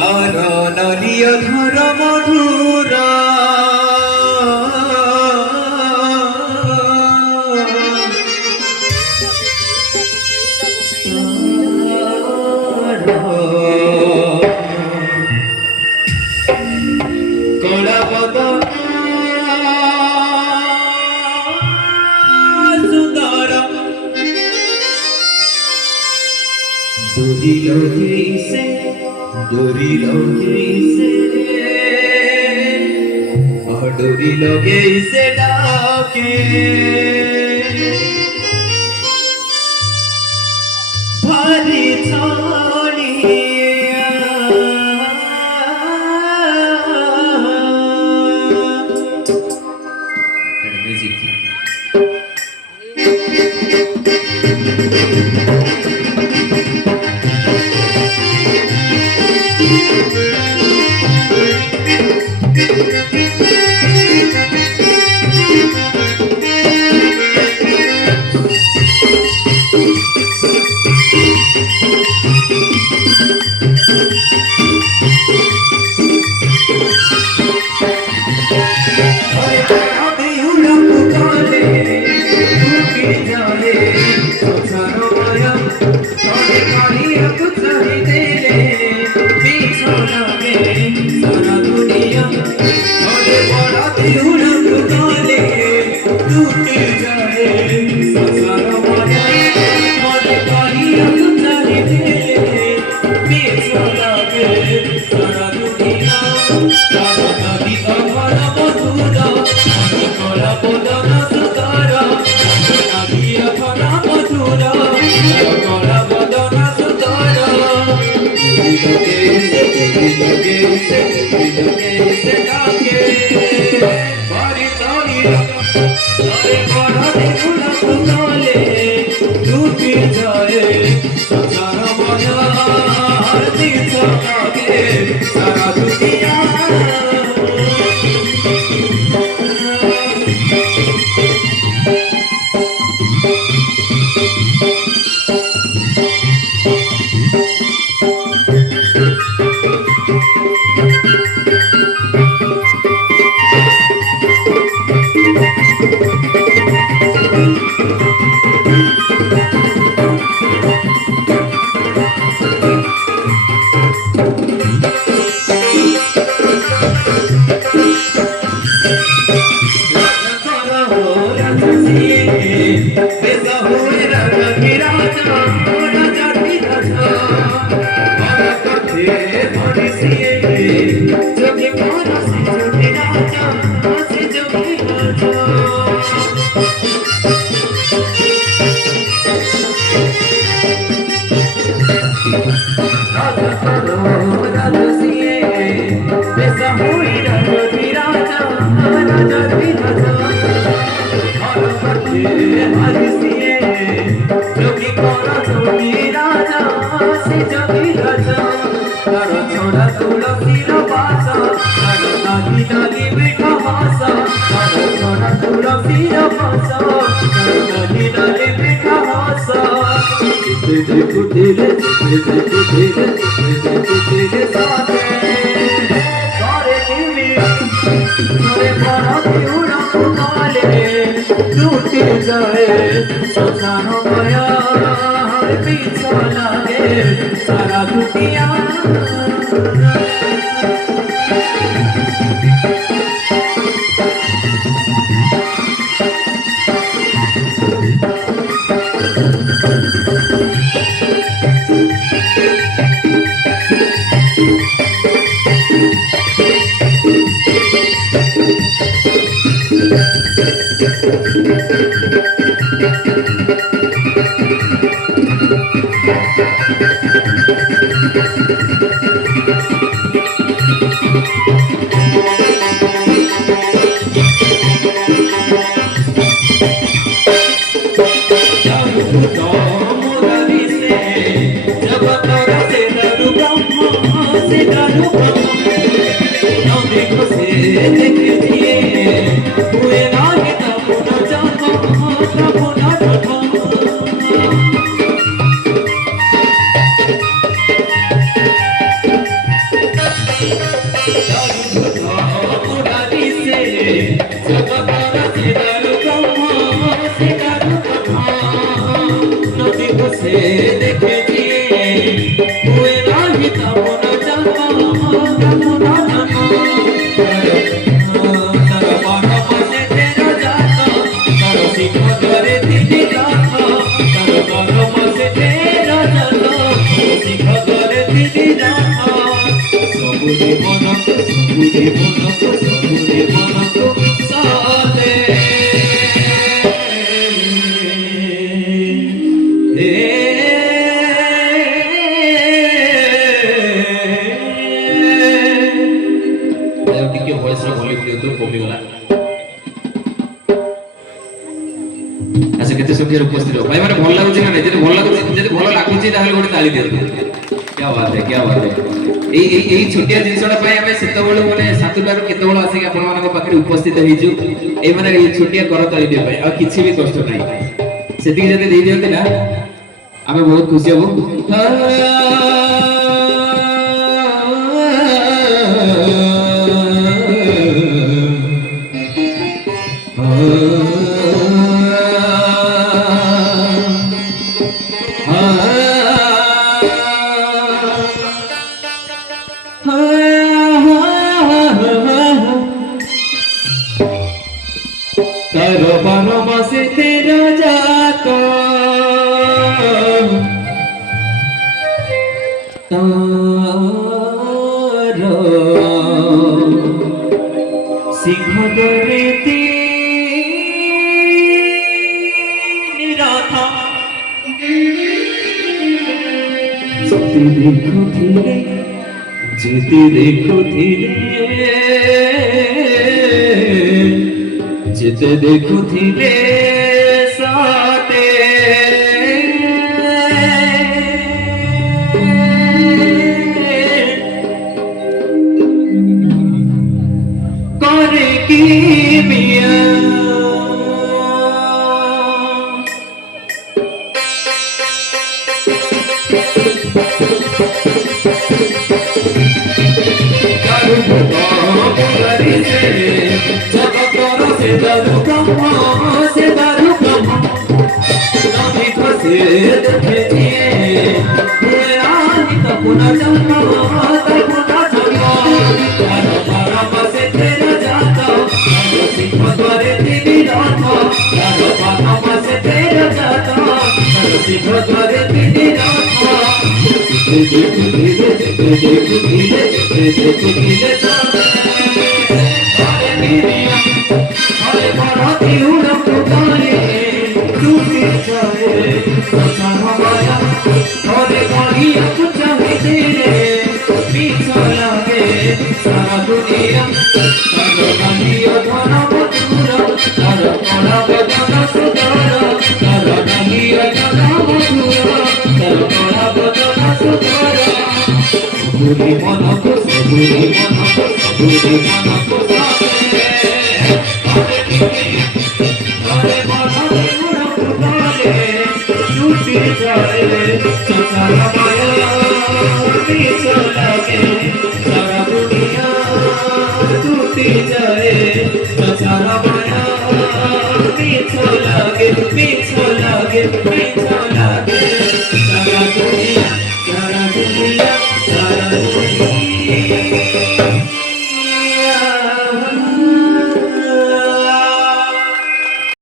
নলিয় ধর মধুরা কলা বদন সুন্দর দূরিল গিরিসে দূরিল গিরিসে দূরিল গিরিসে ডাকে ভারি ছড়িয়া মিউজিক सारा दुनिया মনকো সবুরে মনকো সবুরে মনকো সাথে ଟିକେ ଭଏସ ର ଭଲ୍ୟୁମ ଦିଅନ୍ତୁ କମିଗଲା। ଆଚ୍ଛା କେତେ ସଂଖ୍ୟାରେ ଉପସ୍ଥିତ ଭାଇ ମାନେ ଭଲ ଲାଗୁଛି ନା ନାଇଁ? ଯଦି ଭଲ ଲାଗୁଛି ଯଦି ଭଲ ଲାଗୁଛି ତାହେଲେ ଗୋଟେ ତାଳି ଦିଅନ୍ତୁ। क्या बात है क्या बात है। ଏଇ ଛୋଟିଆ ଜିନିଷଟା ପାଇଁ ଆମେ ସେତେବେଳେ ମାନେ 7ଟାରୁ କେତେବେଳେ ଆସିକି ଆପଣମାନଙ୍କ ପାଖରେ ଉପସ୍ଥିତ ହେଇଛୁ ଏଇ ମାନେ ଏଇ ଛୋଟିଆ କରତାଳି ଦେବା ପାଇଁ ଆଉ କିଛି ବି କଷ୍ଟ ନାହିଁ। ସେତିକି ଯଦି ଦେଇ ଦିଅନ୍ତି ନା ଆମେ ବହୁତ ଖୁସି ହବୁ। तारो बारो मासे तेरा जाता तारो सिंह दरे निराथा जेते देखो धीरे जेते देखुथिले साते करे की मिया से दारू कमा नमी खसे देखे जिए पुरानी तपुना जन्म तारा तारा बसे तेरा जाता सिंह द्वारे तेरी रात तारा तारा बसे तेरा जाता सिंह द्वारे तेरी रात देख धीरे अरे बढ़ती उड़प गाने टूटी जाए ससारा माया अरे गाड़ियाँ कुछ तेरे पीछा लगे सारा दुनिया सारा गालिया गाना मधुरा सारा गाना बजाना सुधारा सारा गालिया गाना मधुरा सारा गाना बजाना सुधारा सबुरी मनको सबुरी मनको सबुरी मनको अरे बाधा देना पुकारे टूटी जाए सारा माया पीछे लगे सारा दुनिया टूटी जाए सारा माया पीछे लगे